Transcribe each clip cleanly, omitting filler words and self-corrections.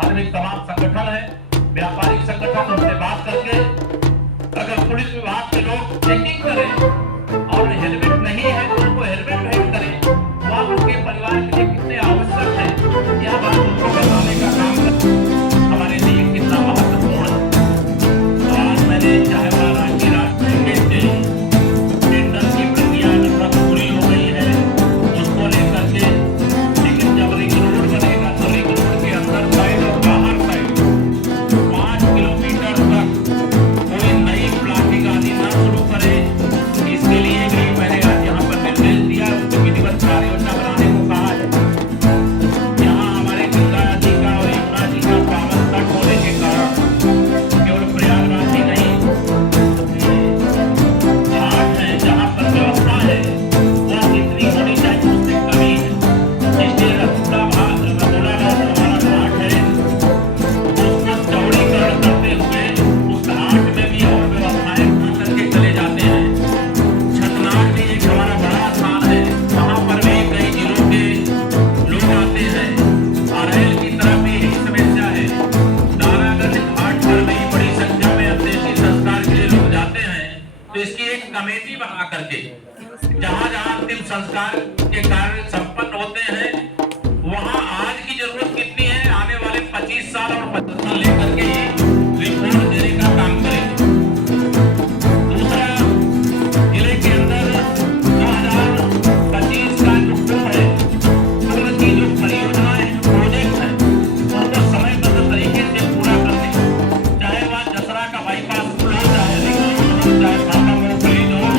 धार्मिक तमाम संगठन है, व्यापारिक संगठन, उनसे बात करके अगर पुलिस विभाग के लोग चेकिंग करें और हेलमेट नहीं है तो उनको हेलमेट भेंट करें, वह उनके परिवार के लिए कितने आवश्यक है, यह बात उनको बताने का काम हमारे लिए कितना महत्वपूर्ण है। तो आज मैंने चाहे राष्ट्रीय टेंडर की प्रक्रिया लगभग पूरी हो गई है, उसको लेकर के, लेकिन जब रिंग रोड बनेगा तो रिंग रोड के अंदर साइड और बाहर साइड 5 किलोमीटर तक कोई नई प्लास्टिक आदि न शुरू करे। इसके लिए भी मैंने आज यहाँ पर निर्देश दिया, उसको विधिवत कार्य योजना बनाने को कहा है। यहाँ हमारे गंगा जी का और यमुना जी का पावन तट होने के कारण केवल प्रयागराज ही नहीं, घाट है जहाँ पर व्यवस्था है वो कितनी होनी चाहिए उससे कमी है। इसलिए रघुड़ा रघुड़ा हमारा घाट है, उसको चौड़ीकरण करते हुए उस घाट में भी और व्यवस्थाएं करके चले जाते हैं। छतनाट भी एक हमारा बड़ा स्थान है, वहाँ पर भी कई जिलों के लोग आते हैं। अरैल की तरफ भी यही समस्या है। दारागंज घाट पर भी बड़ी संख्या में अंत्येष्टि संस्कार के लिए लोग जाते हैं, तो इसकी एक कमेटी बना करके जहाँ जहाँ अंतिम संस्कार के कार्य संपन्न होते हैं, वहाँ आज की जरूरत कितनी है, आने वाले 25 साल और 25 साल लेकर के रिपोर्ट देने का काम करेंगे। दूसरा, जिले के अंदर 2025 का जो कुंभ है, कुंभ की जो परियोजनाएं, जो प्रोजेक्ट है, उनको समयबद्ध तरीके से पूरा करने, चाहे वह दसरा का बाईपास पुल हो, चाहे रिंग रोड हो, चाहे भाटा मोड़ ब्रिज हो,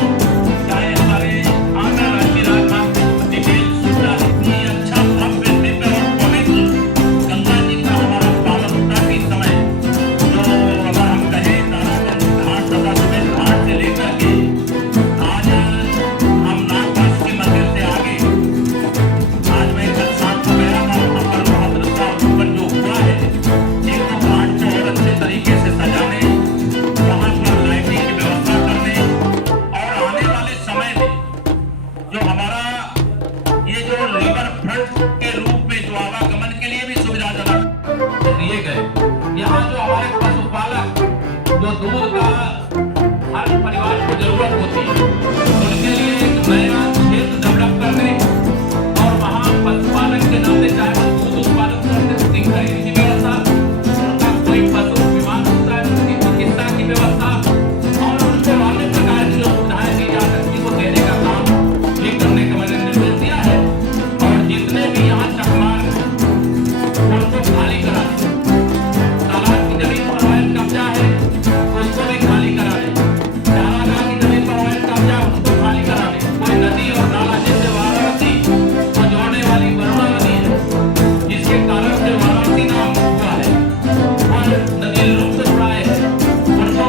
चाहे हमारे आगरा राष्ट्रीय राजमार्ग डिटेल सुविधा, इतनी अच्छा भव्य दिव्य और पवित्र गंगा जी का हमारा पावन तट इस समय जो अगर हम कहें दारागंज घाट तथा सुमेर घाट से लेकर के आज हम नागपास के मंदिर से आगे, आज मैं कल शाम को गया था, वहाँ पर महादृष्टा उत्पन्न जो हुआ है, एक तो घाट को और अच्छे तरीके से सजाने, वहाँ पर लाइटिंग की व्यवस्था करने और आने वाले समय में जो हमारा ये जो रिवर फ्रंट के रूप में जो आवागमन के लिए भी सुविधाजनक दिए गए, यहाँ जो हमारे पशुपालक जो दूध का हर परिवार को जरूरत होती है, उनके लिए एक नया क्षेत्र डेवलप करने और वहाँ पशुपालक के नाते चाहे वो दूध उत्पादन करते उसकी खरीद की व्यवस्था, उनका कोई पशु बीमार होता है उसकी चिकित्सा की व्यवस्था और उनको अन्य प्रकार की जो सुविधाएं दी जा सकती वो देने का काम भी करने का मैंने निर्देश दिया है। और जितने भी यहाँ चकमार उनको खाली करा दें, तालाब की जमीन पर अवैध कब्जा है उसको भी खाली करा दें, चारागाह की जमीन पर अवैध कब्जा उसको खाली करा दें। कोई नदी और नाला जैसे वाराणसी को जोड़ने वाली वरुणा नदी है, जिसके कारण से वाराणसी नाम हुआ है, और नदी लुप्त प्राय है, उनको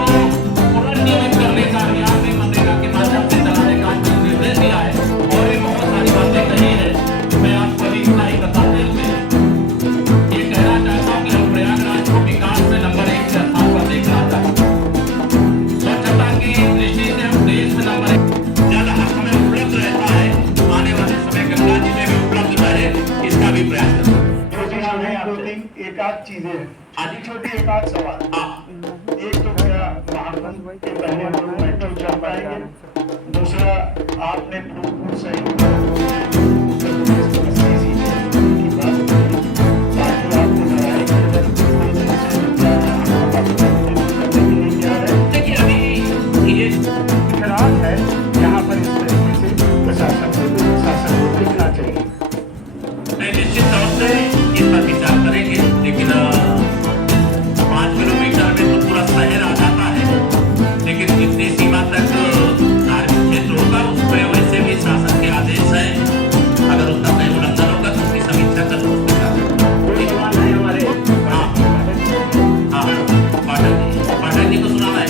पुनर्जीवित करने का अभियान भी मनरेगा के माध्यम से चलाने का निर्देश दिया है। और भी बहुत सारी बातें कही है, मैं आपको अभी इतना ही बताते हुए ये कहना चाहता हूँ कि हम प्रयागराज को विकास में नंबर 1 के स्थान पर देखना चाहते हैं। स्वच्छता की दृष्टि से हम देश में नंबर 1, जल हमें उपलब्ध रहता है, आने वाले समय गंगा जी में भी उपलब्ध रहे, इसका भी प्रयास करें। एक आध चीजें आधी छोटी एक आध सवाल। एक तो क्या महाकुंभ के पहले हम लोग मेट्रो चल पाएंगे, दूसरा आपने प्रूफ सही देखिए अभी ये खराब है, यहाँ पर इस तरीके से प्रशासन को देखना चाहिए। निश्चित तौर से इस पर विचार करेंगे, लेकिन 5 किलोमीटर में तो पूरा शहर आ जाता है, लेकिन कितनी सीमा तक धार्मिक क्षेत्र होगा उस पर वैसे भी शासन के आदेश है, अगर उसका कहीं उल्लंघन होगा तो उसकी समीक्षा कर पाठक जी को सुनाना है।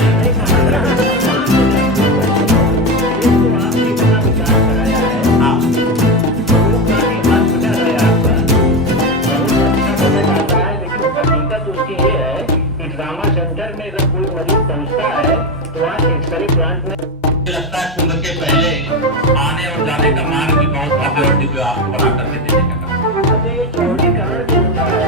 सेंटर में अगर कोई मरीज पहुंचता है तो वहाँ एक्सरे प्लांट में लगता है कुंभ के पहले आने और जाने का मार्ग भी बहुत भव्य और दिव्य आपको बना करके देने का काम। ये चौड़ीकरण जो होता है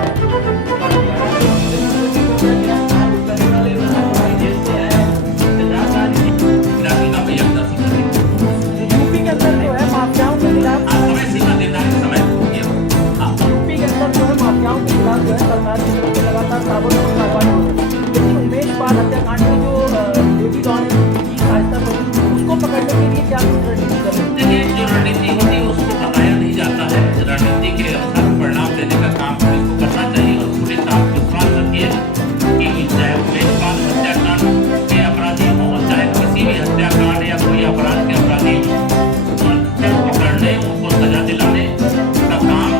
दौरान जो है सरकार की तरफ से लगातार ताबड़तोड़ कार्रवाई हो रही है, लेकिन उमेश पाल हत्याकांड की जो लेडी डॉन की सहायता करी उसको पकड़ने के लिए क्या कुछ रणनीति कर रही है? देखिए, जो रणनीति होती है उसको बताया नहीं जाता है। रणनीति के अनुसार परिणाम देने का काम पुलिस को करना चाहिए और पुलिस आप विश्वास रखिए कि चाहे उमेश पाल हत्याकांड के अपराधी हो, चाहे किसी भी हत्याकांड या कोई अपराध के अपराधी हो, उनको पकड़ने, उनको सजा दिलाने का काम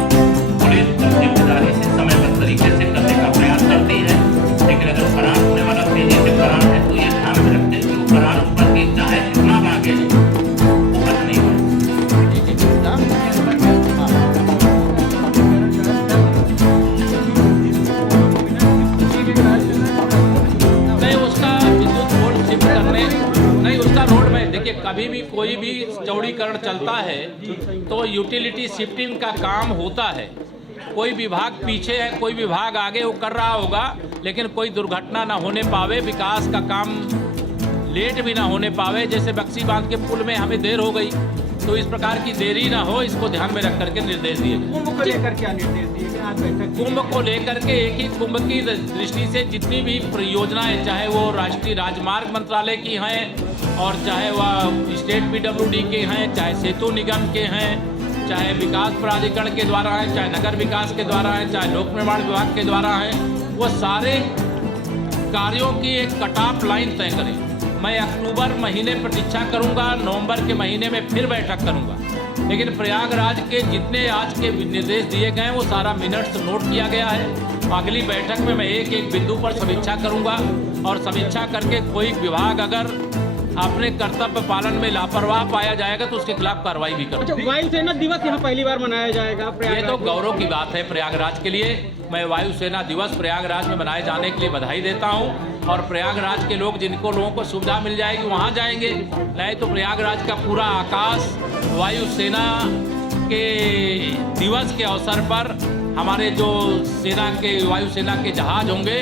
पुलिस जिम्मेदारी से समयबद्ध तरीके से करने का प्रयास करती है। लेकिन अगर फरार होने वाला तेजी से फरार है तो ये ध्यान में रखते हैं कि वो फरार होकर के चाहे जितना भागे वो बच नहीं हो। नहीं, उसका विद्युत बोर्ड शिफ्ट करने नहीं, उसका रोड में देखिए, कभी भी कोई भी चौड़ीकरण चलता है तो यूटिलिटी शिफ्टिंग का काम होता है। कोई विभाग पीछे है, कोई विभाग आगे वो कर रहा होगा, लेकिन कोई दुर्घटना ना होने पावे, विकास का काम लेट भी ना होने पावे। जैसे बक्सी बांध के पुल में हमें देर हो गई, तो इस प्रकार की देरी ना हो, इसको ध्यान में रख करके निर्देश दिए गए। कुंभ को लेकर क्या निर्देश दिए गए आज बैठक? कुंभ को लेकर के एक ही कुंभ की दृष्टि से जितनी भी परियोजनाएं, चाहे वो राष्ट्रीय राजमार्ग मंत्रालय की हैं और चाहे वह स्टेट PWD के हैं, चाहे सेतु निगम के हैं, चाहे विकास प्राधिकरण के द्वारा हैं, चाहे नगर विकास के द्वारा हैं, चाहे लोक निर्माण विभाग के द्वारा हैं, वो सारे कार्यों की एक कट ऑफ लाइन तय करें। मैं अक्टूबर महीने प्रतीक्षा करूंगा, नवंबर के महीने में फिर बैठक करूंगा, लेकिन प्रयागराज के जितने आज के निर्देश दिए गए हैं वो सारा मिनट्स नोट किया गया है। अगली बैठक में मैं एक एक बिंदु पर समीक्षा करूंगा और समीक्षा करके कोई विभाग अगर अपने कर्तव्य पालन में लापरवाह पाया जाएगा तो उसके खिलाफ कार्रवाई भी करूंगा। वायुसेना दिवस यहाँ पहली बार मनाया जाएगा ये तो गौरव की बात है प्रयागराज के लिए। मैं वायुसेना दिवस प्रयागराज में मनाए जाने के लिए बधाई देता हूं और प्रयागराज के लोगों को सुविधा मिल जाएगी वहां जाएंगे, नहीं तो प्रयागराज का पूरा आकाश वायुसेना के दिवस के अवसर पर हमारे जो सेना के वायुसेना के जहाज होंगे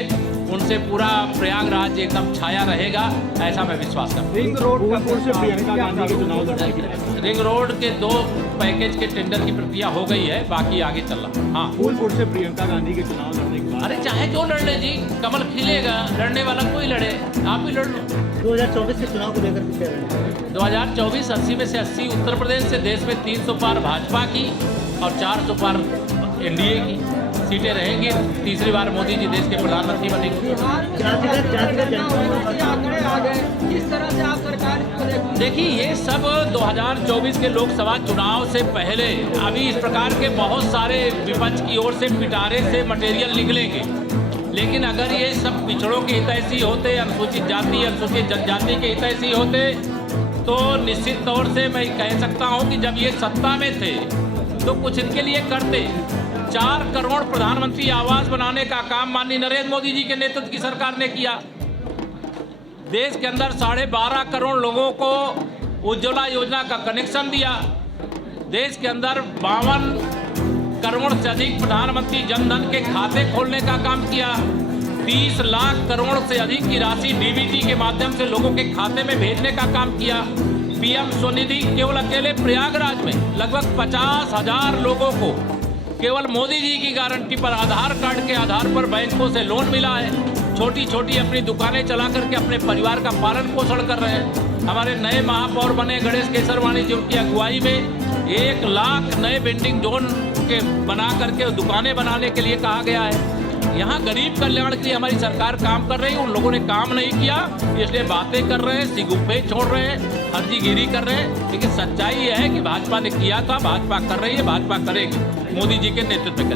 उनसे पूरा प्रयागराज एकदम छाया रहेगा, ऐसा मैं विश्वास करता हूँ। रिंग रोड से प्रियंका गांधी के चुनाव लड़ने की रिंग रोड के 2 पैकेज के टेंडर की प्रक्रिया हो गई है, बाकी आगे चल रहा। हाँ, फूलपुर से प्रियंका गांधी के चुनाव लड़ने के बाद अरे चाहे जो लड़ ले जी, कमल खिलेगा, लड़ने वाला कोई लड़े, आप ही लड़ लो। 2024 के चुनाव को लेकर क्या है? 2024 80 में से 80 उत्तर प्रदेश से, देश में 300 पार भाजपा की और 400 पार NDA की सीटें रहेंगी। तीसरी बार मोदी जी देश के प्रधानमंत्री बनेंगे। देखिए, ये सब 2024 के लोकसभा चुनाव से पहले अभी इस प्रकार के बहुत सारे विपक्ष की ओर से पिटारे से मटेरियल निकलेंगे, लेकिन अगर ये सब पिछड़ों के हितैषी होते, अनुसूचित जाति अनुसूचित जनजाति के हितैषी होते, तो निश्चित तौर से मैं कह सकता हूँ कि जब ये सत्ता में थे तो कुछ इनके लिए करते। 4 करोड़ प्रधानमंत्री आवास बनाने का काम माननीय नरेंद्र मोदी जी के नेतृत्व की सरकार ने किया। देश के अंदर 12.5 करोड़ लोगों को उज्ज्वला योजना का कनेक्शन दिया। देश के अंदर 52 करोड़ से अधिक प्रधानमंत्री जनधन के खाते खोलने का काम किया। 30 लाख करोड़ से अधिक की राशि DBT के माध्यम से लोगों के खाते में भेजने का काम किया। PM स्वनिधि केवल अकेले प्रयागराज में लगभग 50,000 लोगों को केवल मोदी जी की गारंटी पर आधार कार्ड के आधार पर बैंकों से लोन मिला है। छोटी छोटी अपनी दुकानें चला करके अपने परिवार का पालन पोषण कर रहे हैं। हमारे नए महापौर बने गणेश केसरवानी जी, उनकी अगुवाई में 1 लाख नए वेंडिंग जोन के बना करके दुकानें बनाने के लिए कहा गया है। यहाँ गरीब कल्याण के लिए हमारी सरकार काम कर रही है। उन लोगों ने काम नहीं किया, इसलिए बातें कर रहे हैं, सिगुप्पे छोड़ रहे हैं, फर्जीगिरी कर रहे हैं। लेकिन सच्चाई यह है कि भाजपा ने किया था, भाजपा कर रही है, भाजपा करेगी, मोदी जी के नेतृत्व में।